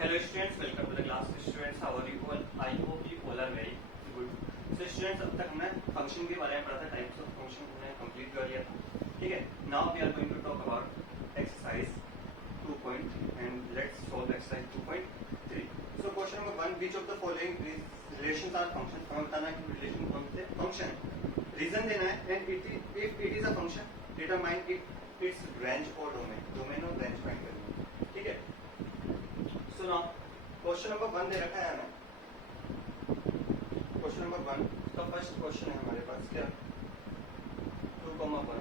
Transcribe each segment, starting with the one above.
Hello students, welcome to the class. Students, how are you all? I hope you all are very good. So students, अब तक हमने function के बारे में पढ़ा था, टाइप्स ऑफ फंक्शन हमने कंप्लीट कर लिया था. ठीक है. Now we are going to talk about exercise 2. And let's solve exercise 2.3. So question number 1, which of the following relations are functions? हमें बताना है कि relation कौन से function है. Reason देना है and if it is a function, determine its range or domain. Domain और range find करना है. ठीक है. So now क्वेश्चन नंबर 1 दे रखा है हमें. क्वेश्चन नंबर 1 का फर्स्ट क्वेश्चन है हमारे पास क्या 2,1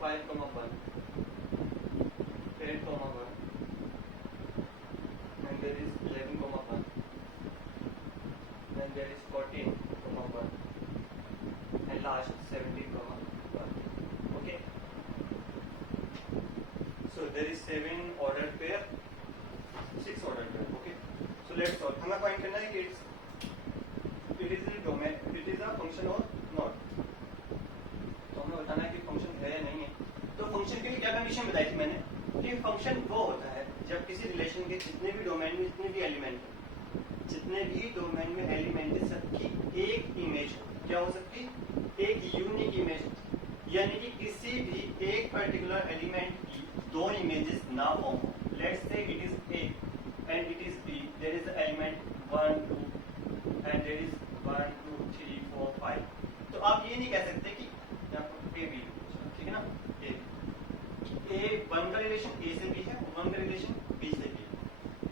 5,1 8,1 and there is 11,1 and there is 14,1 and last 17,1. Okay, so there is 7 ordered pair, 6 ordered pair. Okay, so let's solve. हमें फाइंड करना है कि it is a domain, it is a function or not. तो हमें बताना है कि function है या नहीं है. तो फंक्शन के लिए क्या कंडीशन बताई थी मैंने कि फंक्शन वो होता है जब किसी रिलेशन के जितने भी डोमेन में जितने भी एलिमेंट है, जितने भी डोमेन में एलिमेंट है, सबकी एक इमेज हो. क्या हो सकती? एक यूनिक इमेज. यानी कि किसी भी एक पर्टिकुलर एलिमेंट की दो इमेजेस ना फॉर्म हो. Let's say it is a and it is B. There is the element 1, 2 and there is 1, 2, 3, 4, 5. तो आप ये नहीं कह सकते कि A B, ठीक है ना. A 1 का रिलेशन A से B है, 1 का रिलेशन B से B.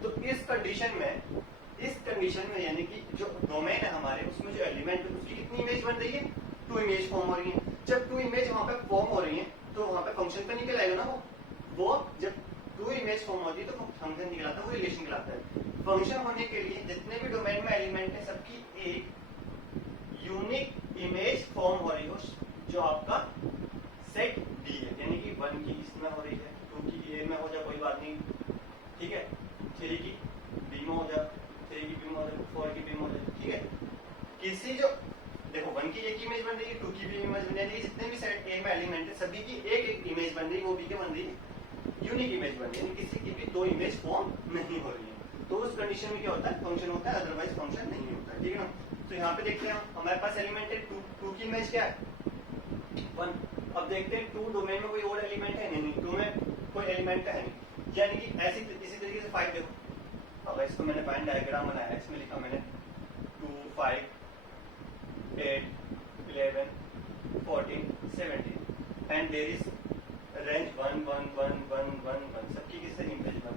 तो इस कंडीशन में यानी कि जो डोमेन है हमारे उसमें जो एलिमेंट है उसकी कितनी इमेज बन रही है? 2 इमेज फॉर्म हो रही है. जब 2 इमेज वहां पे फॉर्म हो रही है तो वहां पे फंक्शन तो निकल आएगा ना. वो जब 2 इमेज फॉर्म होती है तो फंक्शन निकलाता है, वो रिलेशन कहलाता है. फंक्शन होने के लिए जितने भी डोमेन में एलिमेंट है सबकी एक यूनिक इमेज फॉर्म हो रही हो जो आपका सेट डी है. यानी कि 1 की इसमें हो रही है, 2 की ए में हो जाए कोई बात नहीं, ठीक है, 3 की बी में हो जाए, 3 की बी में हो जाए, 4 की बी में हो जाए. ठीक है. किसी जो देखो 1 की एक इमेज बन रही है, 2 की भी इमेज बन रही है, जितने भी सेट ए में एलिमेंट है सभी की एक इमेज बन रही है, वो बी के बन रही है, यूनिक इमेज बन रही है. किसी की भी दो इमेज फॉर्म नहीं हो रही है. तो उस कंडीशन में क्या होता है? फंक्शन होता है, अदरवाइज फंक्शन नहीं होता है. ठीक है ना. तो यहाँ पे देखते हैं हमारे पास एलिमेंट है 2 की इमेज क्या है? 1. अब देखते हैं 2 डोमेन में कोई और एलिमेंट है नहीं. 2 में कोई एलिमेंट है नहीं. यानी कि ऐसी इसी तरीके से 5 देखो. अब इसको मैंने बाइंड डायग्राम बनाया, इसमें लिखा मैंने 2, 5, 8, 11, 14, 17 एंड देयर इज रेंज 1, 1, 1, 1, 1, 1. सबकी किससे इमेज बन,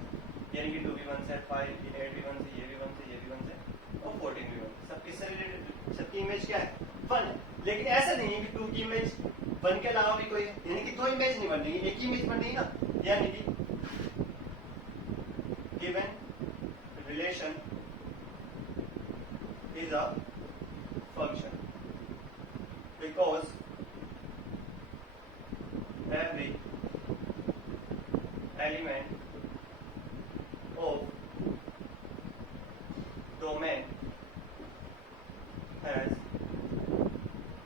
यानी कि 2 भी 1 से, 5, 8 भी 1 से, ये भी 1 से, ये भी 1 से और 14 भी 1 से. सब किससे रिलेटेड? सबकी इमेज क्या है? 1 है. लेकिन ऐसा नहीं है कि 2 की इमेज 1 के अलावा भी कोई है. यानी कि 2 इमेज नहीं बन रही है, एक ही इमेज बन रही है ना. यानी कि given relation is a function because every element of domain has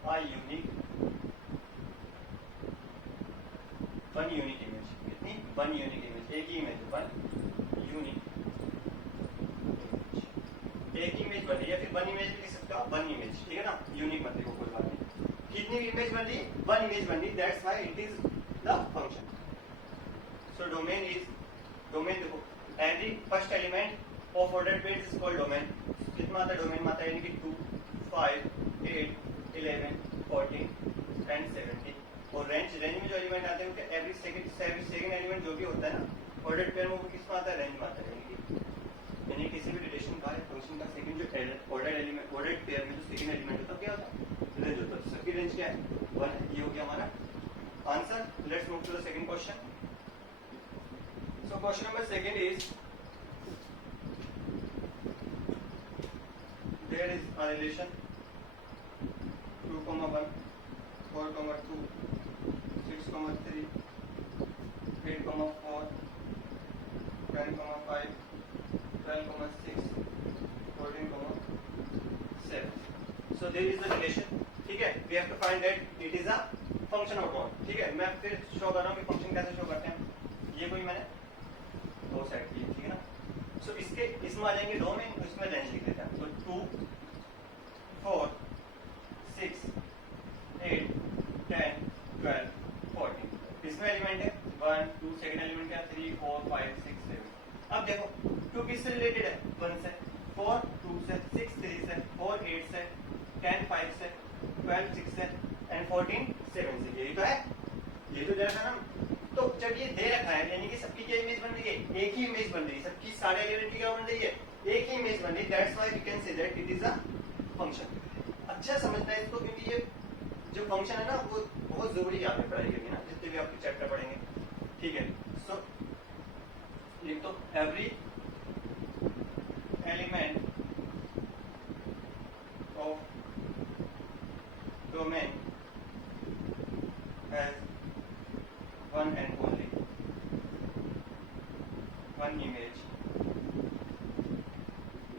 a unique one unique image. कितनी? 1 unique image. एक ही इमेज 1 unique एक इमेज बन रही है. फिर 1 इमेज भी लिख सकते हो, 1 इमेज. ठीक है ना. यूनिक मत लिखो, कोई बात नहीं. कितनी इमेज बन रही? 1 इमेज बन रही. That's why it is the function. So domain देखो, every first element of ordered pairs is called domain. कितना आता है डोमेन में? आता है यानी कि 2, 5, 8, 11, 14 and 17. और रेंज में जो एलिमेंट आते हैं उनके एवरी सेकंड एलिमेंट जो भी होता है ना ऑर्डर्ड पेयर में, वो किस में आता है? रेंज में आता है. यानी किसी भी रिलेशन का फंक्शन का सेकंड जो ऑर्डर्ड पेयर में जो सेकंड एलिमेंट होता है क्या होता है? रेंज होता है. सबकी रेंज क्या है? 1 है. ये हो गया हमारा answer. Let's move to the second question. So question number 2 is there is a relation 2,1 4,2 6,3 8,4 10,5 12,6 14,7. So there is a relation. ठीक है. We have to find that it is a function of not. ठीक है. मैं फिर show कर रहा हूँ कि फंक्शन कैसे शो करते हैं. ये कोई मैंने 2 सेट किए. इसमें आ जाएंगे डोमेन, इसमें रेंज लिख देते हैं। तो 2 4 6 8 10 12 14, इसमें एलिमेंट है 1 2, सेकंड एलिमेंट क्या 3 4 5 6 7। अब देखो 2 किससे रिलेटेड है, 1 से, 4 2 से, 6 3 से, 4 8 से, 10 5 से, 12 6 से एंड 14 7 से। यही तो है, ये तो जैसा ना। तो जब ये दे रखा है यानी कि सबकी क्या इमेज बन रही है, एक ही इमेज बन रही है, सबकी सारे एलिमेंट की क्या बन रही है, एक ही इमेज बन रही है। That's why we can say that it is a function. अच्छा समझना है इसको, क्योंकि ये जो फंक्शन है ना वो बहुत जरूरी है आपने पढ़ाई करनी ना, जितने भी आपके चैप्टर पढ़ेंगे। ठीक है, सो लिख दो every element of domain has one and only one image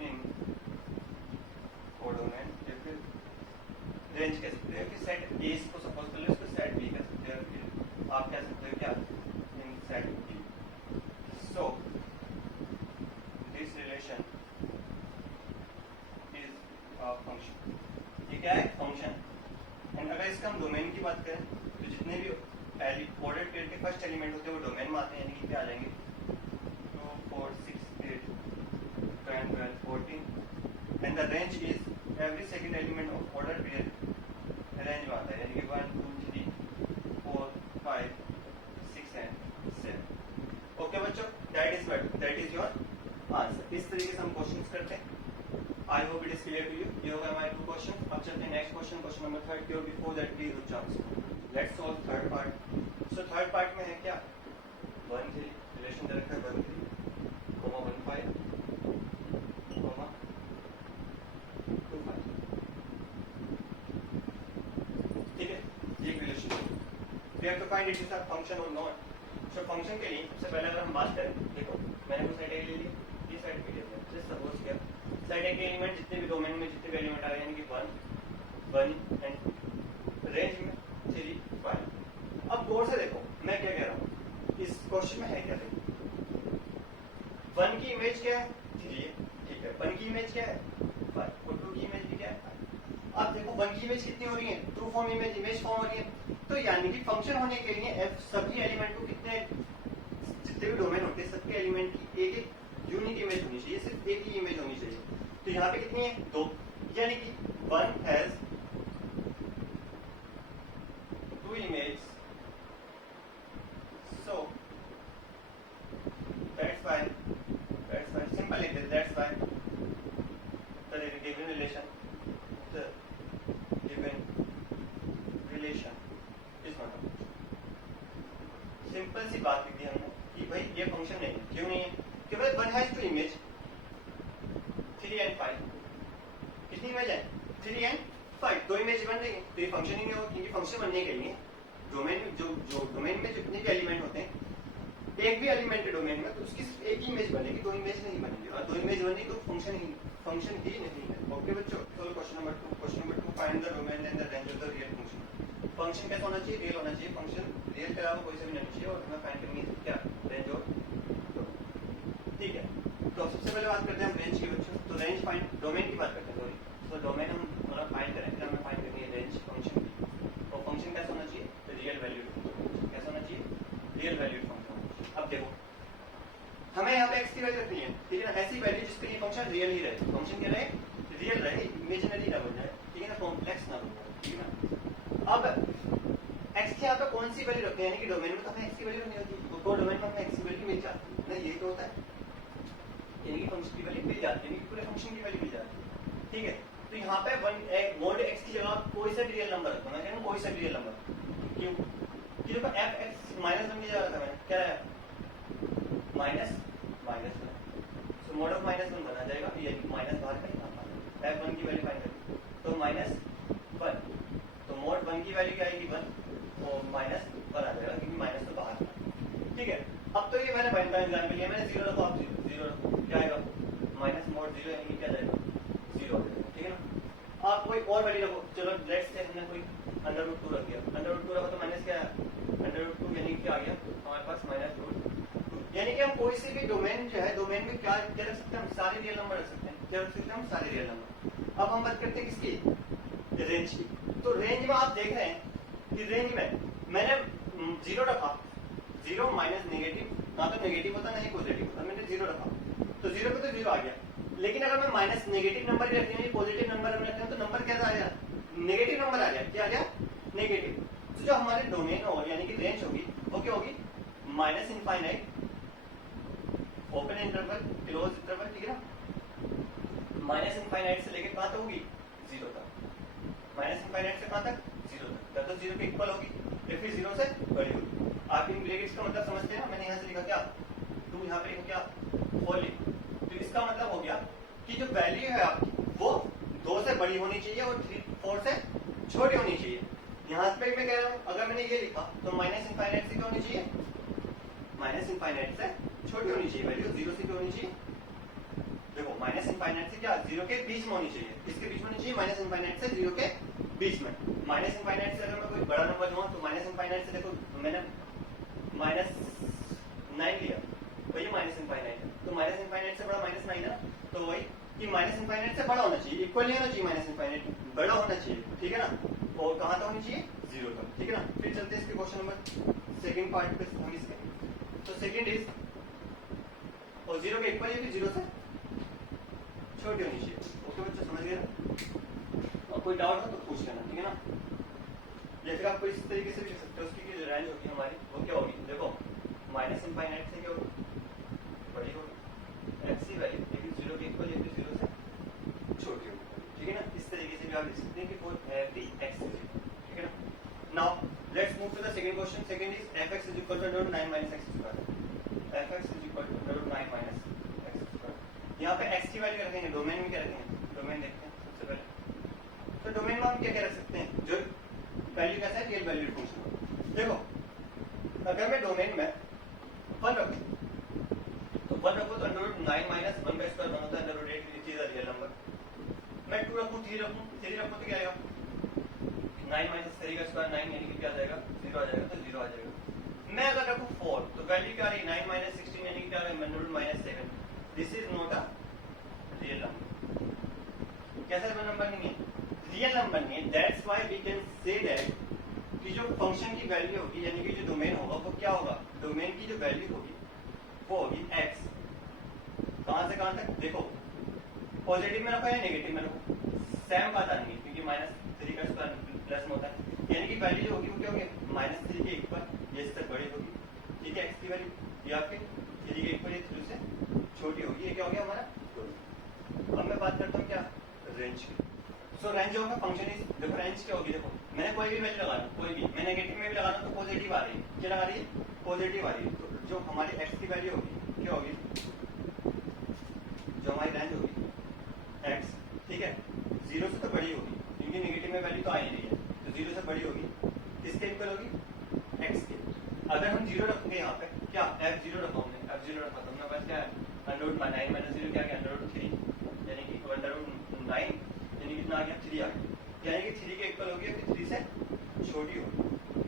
in codomain। या फिर रेंज कह सकते हैं कि सेट ए को सपोज कर लो, इसको सेट बी कह सकते हैं, फिर आप कह सकते हो क्या in set B. So this relation is a function. ये क्या है, फंक्शन। एंड अगर इसका हम डोमेन की बात करें तो जितने भी ऑर्डर पेयर के फर्स्ट एलिमेंट होते हैं वो डोमेन में आते हैं, यानी कि क्या आ जाएंगे 2 4 6 8 10 12 14 and the range is every second element of order pair range में आता है, यानी कि 1 2 3 4 5 6 एंड 7। ओके बच्चों, दैट इज योर आंसर। इस तरीके से हम क्वेश्चंस करते हैं। I hope it is clear to you. ये होगा हमारे 2 क्वेश्चन। अब चलते हैं नेक्स्ट क्वेश्चन, क्वेश्चन नंबर 3 की ओर। बिफोर दैट प्लीज रुक जाओ, let's solve third part. So third part में है क्या, 1 3 रिलेशन दे रखा है 1 3 1 5 2 5। ठीक है, ये एक रिलेशन है। We have to find it is a function और नॉट। सो फंक्शन के लिए सबसे पहले अगर हम बात करें, देखो मैंने वो साइड ए ले ली, ये साइड बी ले लिया। जस्ट सपोज किया साइड ए के एलिमेंट जितने भी डोमेन में जितने भी एलिमेंट आ रहे हैं, यानी कि 1 1 एंड रेंज में 3 5। अब गौर से देखो मैं क्या कह रहा हूँ, इस क्वेश्चन में है क्या, देखो 1 की इमेज क्या है 3 है, ठीक है, 1 की इमेज क्या है 5 और 2 की इमेज भी क्या है 5। अब देखो 1 की इमेज कितनी हो रही है, ट्रू फॉर्म इमेज फॉर्म हो रही है। तो यानी कि फंक्शन होने के लिए सभी एलिमेंट को कितने, जितने भी डोमेन होते हैं सबके एलिमेंट की एक एक यूनिक इमेज होनी चाहिए, सिर्फ एक ही इमेज होनी चाहिए। तो यहाँ पे कितनी है 2, यानी कि 1 has 2 image. So that's why simple it is, that's why the given relation is not a function। Simple सी बात लिख दी हमने कि भाई ये फंक्शन नहीं है। क्यों नहीं है, केवल 1 हैज 2 इमेज 3 एंड 5। कितनी इमेज है 3 एंड 5, 2 इमेज बन रही है, तो ये फंक्शन ही नहीं होगा, क्योंकि फंक्शन बनने के लिए डोमेन जो डोमेन में जितने भी एलिमेंट होते हैं, एक भी एलिमेंट है डोमेन में तो उसकी एक ही इमेज बनेगी, 2 इमेज नहीं बनेगी। और 2 इमेज बनेगी तो फंक्शन ही नहीं है। ओके बच्चों, चलो question number 2 find the domain and the range of the real function. Function कैसा होना चाहिए, रियल होना चाहिए। फंक्शन रियल के अलावा कोई से भी नहीं चाहिए, और हमें फाइंड करनी है क्या, रेंज ऑफ। ठीक है, तो सबसे पहले बात करते हैं हम रेंज की बच्चों। तो रेंज फाइंड, डोमेन की बात करते हैं सॉरी। तो डोमेन हम फाइंड करें, फिर हमें फाइंड करनी है रेंज फंक्शन की। और फंक्शन कैसा होना चाहिए, रियल वैल्यूड। कैसा होना चाहिए, रियल वैल्यूड फंक्शन। अब देखो हमें यहाँ पे x की वैल्यू रखनी है, ठीक है ना, ऐसी वैल्यू जिसके लिए फंक्शन रियल ही रहे, फंक्शन क्या रहे, रियल रहे, इमेजिनरी ना बन जाए, ठीक है ना, कॉम्प्लेक्स ना बन जाए, ठीक है ना। अब x की यहाँ पे कौन सी वैल्यू रखनी है, यानी कि डोमेन में तो हमें x की वैल्यू नहीं होती, तो डोमेन में हमें x की वैल्यू मिल जाती है ना, यही तो होता है, यानी कि फंक्शन की वैल्यू मिल जाती है, पूरे फंक्शन की वैल्यू मिल जाती है। ठीक है, तो यहाँ पे मोड x की जगह कोई सा रियल नंबर रखना, मैं कह रहा हूँ कोई सा रियल नंबर। क्यों, कि देखो f(x) माइनस 1 की जगह रखा मैंने, क्या है minus minus 1, so mode of minus 1 बना जाएगा, ये माइनस बाहर का f1 की वैल्यू फाइंड करें तो माइनस 1, तो मोड 1 की वैल्यू क्या आएगी 1 और माइनस 1 आ जाएगा, क्योंकि माइनस तो बाहर। ठीक है, अब तो ये मैंने बनता एग्जाम्पल लिया, मैंने 0 रखो, आप 0 रखो, क्या आएगा माइनस मोड 0, यानी कि क्या जाएगा 0 हो जाएगा, ठीक है ना। आप कोई और वैल्यू रखो, चलो लेट्स से हमने कोई √2 रख दिया, √2 रखो तो माइनस क्या है √2, यानी क्या आ गया हमारे पास -√2, यानी कि हम कोई सी भी डोमेन जो है, डोमेन में क्या क्या रख सकते हैं, हम सारे रियल नंबर रख सकते हैं। क्या रख सकते हैं हम? सारे रियल नंबर। अब हम बात करते हैं किसकी? रेंज की। तो रेंज में आप देख रहे हैं कि रेंज में मैंने 0 रखा, 0 माइनस नेगेटिव, ना तो नेगेटिव होता ना ही पॉजिटिव होता, मैंने 0 रखा, तो 0 पे तो 0 आ गया। लेकिन अगर मैं माइनस नेगेटिव नंबर भी रखती हूँ, पॉजिटिव नंबर में रखते हैं, तो नंबर कैसा आ गया? नेगेटिव नंबर आ गया। क्या आ गया? नेगेटिव। तो जो हमारे डोमेन होगी यानी कि रेंज होगी वो क्या होगी? Minus infinite, open interval, close interval, ठीक है ना। माइनस इनफाइनाइट से लेके कहां तक होगी? 0 तक। माइनस इनफाइनाइट से कहां तक? 0 तक। तब तो 0 के इक्वल होगी या फिर 0 से बड़ी होगी। आप इन ब्रैकेट्स का मतलब समझते हैं ना? मैंने यहां से लिखा क्या? 2, यहां पे लिखा क्या? 4 लिखा। तो इसका मतलब हो गया कि जो वैल्यू है आपकी वो 2 से बड़ी होनी चाहिए और 4 से छोटी होनी चाहिए। यहां पे मैं कह रहा हूं अगर मैंने ये लिखा तो माइनस इनफाइनाइट से क्या होनी चाहिए? माइनस इनफाइनाइट से छोटी होनी चाहिए वैल्यू, 0 से क्या होनी चाहिए? देखो माइनस इनफाइनाइट से क्या? 0 के बीच में होनी चाहिए। किसके बीच में होनी चाहिए? माइनस इनफाइनाइट से 0 के बीच में। माइनस इनफाइनाइट से अगर मैं कोई बड़ा नंबर लूँ तो माइनस इनफाइनाइट से देखो मैंने माइनस 9 लिया, तो ये माइनस इनफाइनाइट है। तो माइनस इनफाइनाइट से बड़ा माइनस 9 है ना, तो वही कि माइनस इनफाइनाइट से बड़ा होना चाहिए, इक्वल नहीं होना चाहिए, माइनस इनफाइनाइट बड़ा होना चाहिए, ठीक है ना। और कहां तक होनी चाहिए? 0 तक, ठीक है ना। फिर चलते हैं इसके क्वेश्चन नंबर सेकंड पार्ट पे हम इसके। तो सेकंड इज और 0 के इक्वल या फिर 0 से छोटी होनी चाहिए। ओके बच्चों, समझ गए ना? और कोई डाउट हो तो पूछ लेना, ठीक है ना। या फिर आप इस तरीके से भी लिख सकते हो, उसकी जो रेंज होगी हमारी वो क्या होगी? देखो माइनस इनफाइनाइट से क्या होगी? बड़ी होगी एक्स की वैल्यू, लेकिन 0 के इक्वल या फिर 0 से छोटी होगी, ठीक है ना। इस तरीके से भी आप लिख सकते हैं कि for every x is equal, ठीक है ना। Now let's move to the second question. Second is f(x) is equal to 9 minus x square. f(x) is equal to 9 minus x square. यहाँ पे x की वैल्यू रखेंगे, डोमेन में क्या रखेंगे? डोमेन देखते हैं सबसे पहले। तो डोमेन में हम क्या क्या रख सकते हैं? जो वैल्यू कैसा है? Real valued function. देखो अगर मैं डोमेन में 1 रखूं तो 1 रखूं तो √9 माइनस 1 का स्क्वायर 1 होता है, √8 which is a real number. मैं 2 रखूं, 3 रखूं, 3 रखूं तो क्या आएगा? 9 माइनस 3 का स्क्वायर 9 यानी कि क्या आ जाएगा? 0 आ जाएगा, तो 0 आ जाएगा। मैं अगर रखूं 4 तो वैल्यू क्या आ रही है? 9 माइनस 16 यानी कि क्या आ रहा है? Minus 7। This is not a real number. कैसा नंबर नहीं है? रियल नंबर नहीं है। That's why we can say that कि जो फंक्शन की वैल्यू होगी यानी कि जो डोमेन होगा वो क्या होगा? डोमेन की जो वैल्यू होगी वो होगी x। कहां से कहां तक? देखो पॉजिटिव में रखो या नेगेटिव में रखो सेम बात आनी है, क्योंकि -3 का स्क्वायर प्लस में होता है। यानी कि वैल्यू जो होगी वो क्या होगी? -3 के इक्वल या इससे बड़ी होगी, ठीक है, x की वैल्यू, या फिर 3 के इक्वल या 3 से छोटी होगी। ये क्या हो गया हमारा? अब मैं बात करता हूँ क्या? रेंज की। सो रेंज जो होगा फंक्शन इज, देखो रेंज क्या होगी? देखो मैंने कोई भी वैल्यू लगा रहा हूँ, कोई भी, मैं नेगेटिव में भी लगा रहा हूँ तो पॉजिटिव आ रही है। क्या लगा रही है? पॉजिटिव आ रही है। तो जो हमारी x की वैल्यू होगी क्या होगी? जो हमारी रेंज होगी x, ठीक है, 0 से तो बड़ी होगी क्योंकि नेगेटिव में वैल्यू तो आ ही रही है, तो 0 से बड़ी होगी। किसके इक्वल होगी? x के। अगर हम 0 रखेंगे यहाँ पे, क्या f0 रखा हमने, f0 रखा तो हमारे पास क्या है? √9 माइनस 0 क्या गया? √3 यानी कि √9 यानी कितना आ गया? 3 आ गया। यानी कि 3 के इक्वल होगी या फिर 3 से छोटी होगी।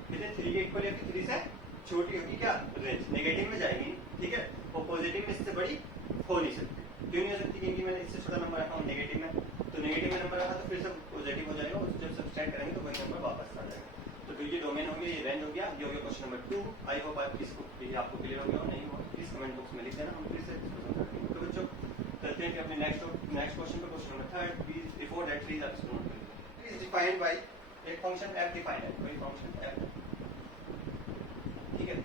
कितने? 3 के इक्वल या फिर 3 से छोटी होगी क्या? रेंज नेगेटिव में जाएगी, ठीक है, और पॉजिटिव में इससे बड़ी हो नहीं सकती। क्यों नहीं हो सकती? क्योंकि मैंने इससे छोटा नंबर रखा हूँ नेगेटिव में, तो नेगेटिव में नंबर रखा तो फिर से पॉजिटिव हो जाएगा, और जब सब्सट्रैक्ट करेंगे तो वही नंबर वापस आ जाएगा। तो फिर ये डोमेन हो गया, ये रेंज हो गया, ये हो गया क्वेश्चन नंबर 2। आई होप आप इसको ये आपको क्लियर हो गया, नहीं हो प्लीज कमेंट बॉक्स में लिख देना, हम फिर से इसको समझाएंगे। तो बच्चों चलते हैं कि अपने नेक्स्ट क्वेश्चन पे, question number 3। Please before that please आप इसको नोट करिए। इज डिफाइंड बाय एक फंक्शन f डिफाइंड है, कोई फंक्शन f, ठीक है,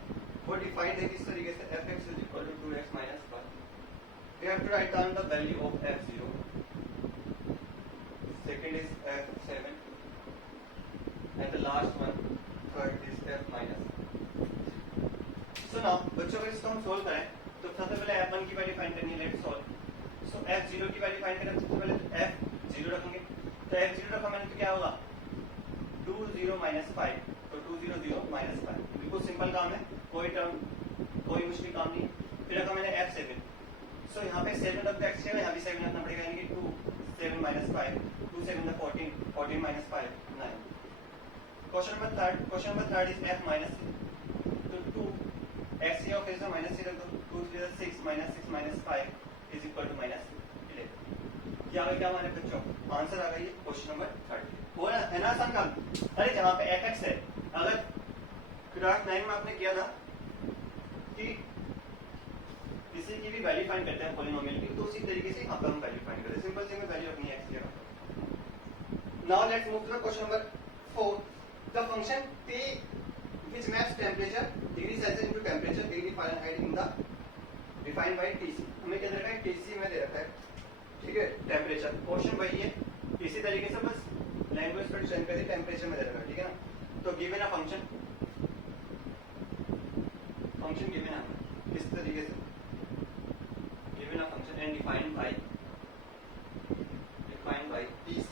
वो डिफाइंड है किस तरीके से? f(x) is equal to 2x minus 1। We have to write down the value of f0. Second is f7, and the last one, third is f minus। So now बच्चों अगर इसको हम सोल्व करें तो सबसे पहले f1 की वैल्यू फाइंड करनी है। Let's solve. सो f0 की वैल्यू फाइंड करें सबसे पहले f0 रखेंगे, तो f0 रखा मैंने तो क्या होगा? 2 0 माइनस 5, तो 2 0 0 माइनस 5, बिल्कुल सिंपल काम है, कोई मुश्किल काम नहीं। फिर रखा मैंने f7, सो यहाँ पे 7 रख x है, यहाँ भी 7 रखना पड़ेगा, यानी कि 2 7 minus 5, 2 7 14, 14 minus 5 9। Question number third is f minus, तो 2 x और फिर से माइनस रख दो, 2 6 -6 -5 इज इक्वल टू -11। ये आ गया क्या हमारे बच्चों, आंसर आ गई क्वेश्चन नंबर 30। हो रहा है ना आसान काम। अरे जहाँ पे fx है, अगर क्लास 9 में आपने किया था कि किसी की भी वैल्यू फाइंड करते हैं पॉलिनोमियल की, तो उसी तरीके से यहाँ पे हम वैल्यू फाइंड करते हैं। सिंपल सी हमें वैल्यू रखनी है x की। Now let's move to the question number 4। The function t which maps temperature degree Celsius into temperature degree Fahrenheit in the defined by Tc। हमें क्या दे रखा है, Tc में दे रखा है, ठीक है, टेम्परेचर। क्वेश्चन वही है, इसी तरीके से बस लैंग्वेज पर चेंज कर दी, टेम्परेचर में दे रखा है, ठीक है ना। तो गिवन अ फंक्शन गिवन है इस तरीके से, given a function and defined by Tc,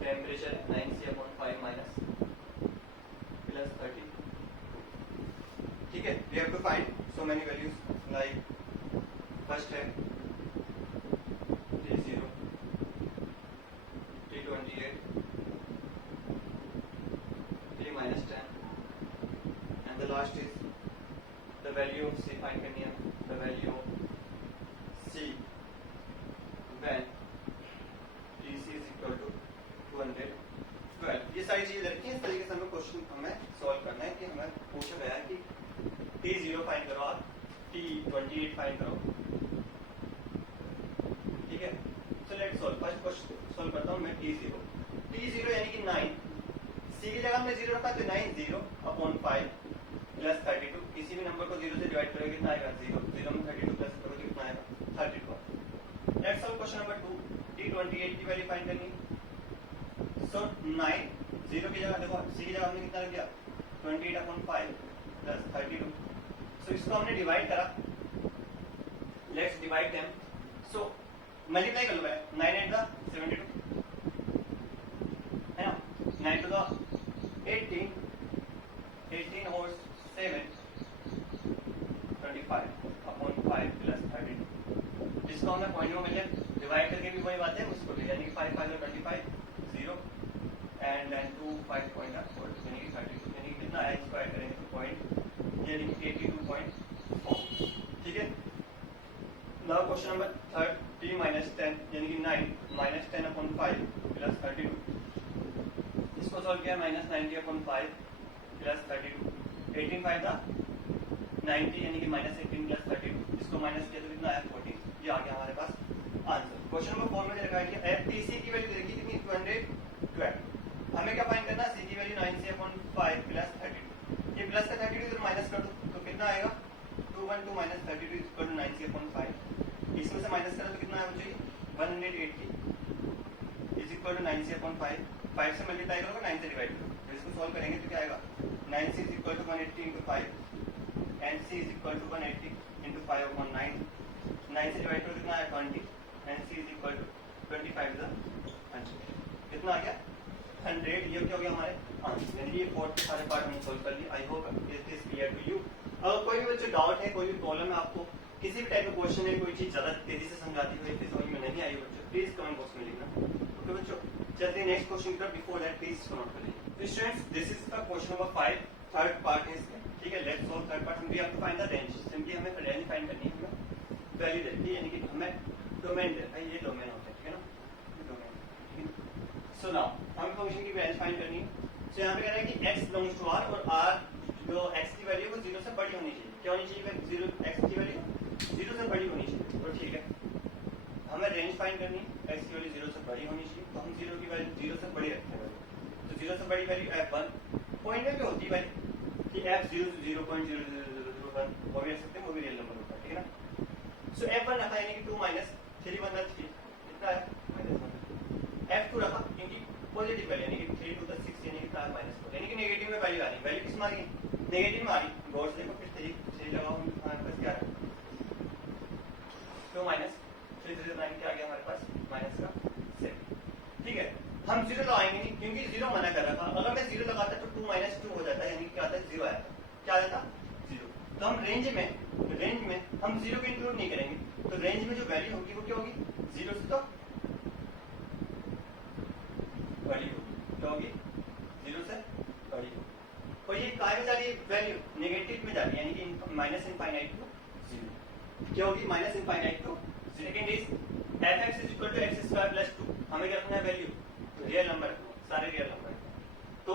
temperature 9c/5 minus +30, ठीक है। We have to find so many values, like first है T0, T28, T-10, and the last is the value of C find करनी है, the value of C when Tc is equal to 212। ये सारी चीजें रखी है, इस तरीके से हमें क्वेश्चन हमें सॉल्व करना है कि हमें पूछा गया है कि T0 फाइंड करो, आप T28 फाइंड करो, ठीक है। So let's solve. First question solve करता हूँ मैं T0 यानी कि 9, C की जगह हमने 0 रखा तो 9/0/5 प्लस 32। किसी भी नंबर को 0 से डिवाइड करोगे कितना आएगा, 0 में 32 प्लस करोगे कितना आएगा, 32। Let's solve question number 2। T28 की वैल्यू फाइंड करनी है। सो 9 0 की जगह देखो, C की जगह हमने कितना रख दिया, 28/5 प्लस 32। सो इसको हमने डिवाइड करा, let's divide them. So multiply कर लो, 9 8 द 72 है ना, 9 to the 18 और 7 25/5 प्लस 32। जिसको हमें पॉइंट में मिले डिवाइड करके भी वही बात है, उसको भी यानी कि 5 5 25 0 एंड देन 2 5 पॉइंट 4 यानी कि 32, यानी कि कितना है, इसको ऐड करेंगे तो पॉइंट यानी कि 82.4, ठीक है। नाउ क्वेश्चन नंबर 3 T-10 यानी कि 9 -10/5 प्लस 32। इसको सॉल्व किया, -90/5 प्लस 32, 18 5 था 90 यानी कि -18 प्लस 32। इसको माइनस किया तो कितना आया, 14। ये आ गया हमारे पास आंसर। क्वेश्चन नंबर 4 में देखा है कि Tc की वैल्यू देखी कितनी, 212। हमें क्या फाइंड करना है, C की वैल्यू 9c/5 प्लस 32। ये प्लस का 32 इधर माइनस कर दो तो कितना आएगा, 212 - 32 इक्वल टू 9c/5। इसमें से माइनस करें तो कितना आना चाहिए, 180 इज इक्वल टू 9c/5। 5 से मल्टीप्लाई करोगे, 9 से डिवाइड करोगे, तो इसको सॉल्व करेंगे तो क्या आएगा, 9c is equal to 180 × 5 and c is equal to 180 × 5/9। 9 से डिवाइड करो कितना आया, 20 and c is equal to 25 the 100। कितना आ गया, 100। ये क्या हो गया हमारे आंसर, यानी ये 4 के सारे पार्ट हमने सॉल्व कर लिए। I hope it is clear to you. अगर कोई भी बच्चे डाउट है, कोई भी प्रॉब्लम है आपको, किसी भी टाइप का क्वेश्चन है, कोई चीज ज्यादा तेजी से समझाती हुई फिर समझ में नहीं आई बच्चों, प्लीज कमेंट बॉक्स में लिखना। ओके बच्चों, चलते हैं नेक्स्ट क्वेश्चन की तरफ। बिफोर दैट प्लीज इसको नोट कर लीजिए। तो students, this is the question number 5, third part है इसका, ठीक है। Let's solve third part. We have to find the range. Simply हमें रेंज फाइंड करनी है, हमें वैल्यू देती है, यानी कि हमें डोमेन देता है, ये डोमेन होता है, ठीक है ना, डोमेन। सो नाउ हमें फंक्शन की रेंज फाइंड करनी है। सो यहाँ पे कह रहा है कि x बिलोंग्स टू r और r जो x की वैल्यू वो 0 से बड़ी होनी चाहिए। क्या होनी चाहिए, 0 x की वैल्यू 0 से बड़ी होनी चाहिए, तो ठीक है। हमें रेंज फाइंड करनी है, x की वैल्यू 0 से बड़ी होनी चाहिए, तो हम 0 की वैल्यू 0 से बड़ी रखते हैं। तो 0 से बड़ी वैल्यू f1 पॉइंट में भी होती है वैल्यू कि f0 0.0001 वो भी रख सकते हैं, वो भी रियल नंबर होता है, ठीक है ना। सो f1 रखा यानी कि 2 - 3 1 3 कितना है, -1। f2 रखा क्योंकि पॉजिटिव वैल्यू यानी कि 3 to the 6 यानी कि -4, यानी कि नेगेटिव में वैल्यू आ रही है। वैल्यू किस में आ रही है, नेगेटिव में आ रही है। गौर से देखो, फिर 3 लगाओ, हमारे पास क्या है, 2 - 3 3 9 क्या आ गया हमारे पास, -7, ठीक है। हम 0 लगाएंगे नहीं क्योंकि 0 मना कर रहा था। अगर मैं 0 लगाता तो 2 - 2 हो जाता है, यानी कि क्या आता है, 0 आया था। क्या आ जाता, 0। तो हम रेंज में हम 0 को इंक्लूड नहीं करेंगे, तो रेंज में जो वैल्यू होगी वो क्या होगी, 0 से तो बड़ी होगी, क्या होगी, 0 से बड़ी होगी। और ये कहाँ में जा रही है वैल्यू, नेगेटिव में जा रही है, यानी कि -∞ to 0। क्या होगी minus infinite to. Second is f x is equal to x square plus two. हमें क्या रखना है वैल्यू, रियल नंबर, सारे रियल नंबर। तो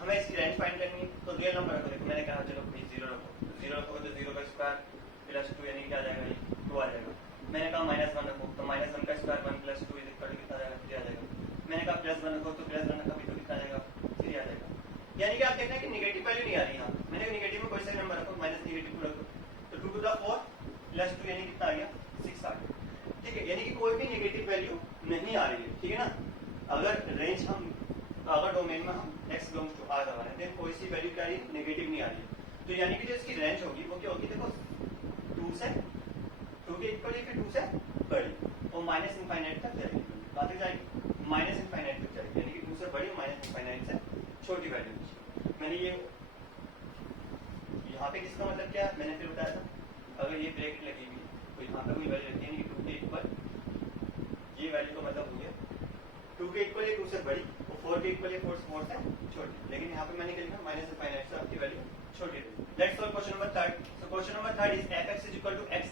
हमें इसकी रेंज फाइंड करनी है, तो रियल नंबर रखो। देखो मैंने कहा चलो जीरो रखो, जीरो रखोगे तो जीरो का स्क्वायर प्लस टू यानी क्या आ जाएगा, ये टू आ जाएगा। मैंने कहा माइनस वन रखो, तो माइनस वन का square one plus two is equal to कितना आ जाएगा, थ्री आ जाएगा। मैंने कहा प्लस वन रखो, तो प्लस वन का भी तो कितना आ जाएगा, थ्री आ जाएगा। यानी कि आप देखना कि निगेटिव वैल्यू नहीं आ रही यहाँ। मैंने निगेटिव में कोई सा नंबर रखो, माइनस निगेटिव रखो, तो two to the four plus two यानी कितना आ गया, सिक्स आ गया। ठीक है, यानी कि कोई भी निगेटिव वैल्यू नहीं आ रही है। ठीक है ना। अगर रेंज हम, अगर डोमेन में हम x बिलोंग्स टू r दबा रहे हैं, कोई सी वैल्यू क्या आ रही है, नेगेटिव नहीं आ रही है। तो यानी कि जो इसकी रेंज होगी वो क्या होगी, देखो 2 से 2 के इक्वल या फिर 2 से बड़ी और माइनस इनफाइनाइट तक जाएगी। कहाँ तक जाएगी, माइनस इनफाइनाइट तक जाएगी। यानी कि 2 से बड़ी, माइनस इनफाइनाइट से छोटी वैल्यू। मैंने ये यहाँ पे किसका मतलब क्या है, मैंने फिर बताया था, अगर ये ब्रैकेट लगी हुई है तो यहाँ पे कोई वैल्यू रखी है, यानी कि 2 के इक्वल, ये वैल्यू का मतलब हो गया 2 के इक्वल या 2 से बड़ी, और 4 के इक्वल या 4 से छोटी। लेकिन यहाँ पे मैंने क्या लिखा, माइनस इनफाइनाइट से आपकी वैल्यू छोटी थी। Let's solve question number 3। So question number 3 is f x is equal to x,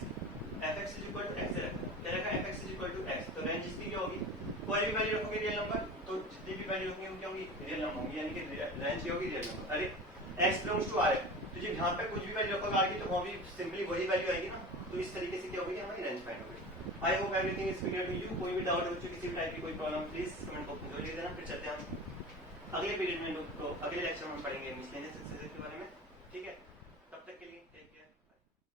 f x is equal to x रखा, क्या रखा, f x is equal to x. तो रेंज इसकी क्या होगी, कोई भी वैल्यू रखोगे रियल नंबर, तो जितनी भी वैल्यू रखोगे वो क्या होगी, रियल नंबर होगी। यानी कि रेंज क्या होगी, रियल नंबर। अरे एक्स बिलोंग्स टू आर है, तो जब यहाँ पे कुछ भी वैल्यू रखोगे आगे, तो वहाँ भी सिंपली वही वैल्यू आएगी ना। तो इस तरीके से क्या होगी, हमारी रेंज फाइंड होगी। I hope everything is clear to you. कोई भी डाउट हो, किसी भी टाइप की कोई प्रॉब्लम, प्लीज कमेंट बॉक्स में जरूर लिख देना। फिर चलते हैं हम अगले पीरियड में, तो अगले लेक्चर में हम पढ़ेंगे मिसलेनियस एक्सरसाइज के बारे में। ठीक है।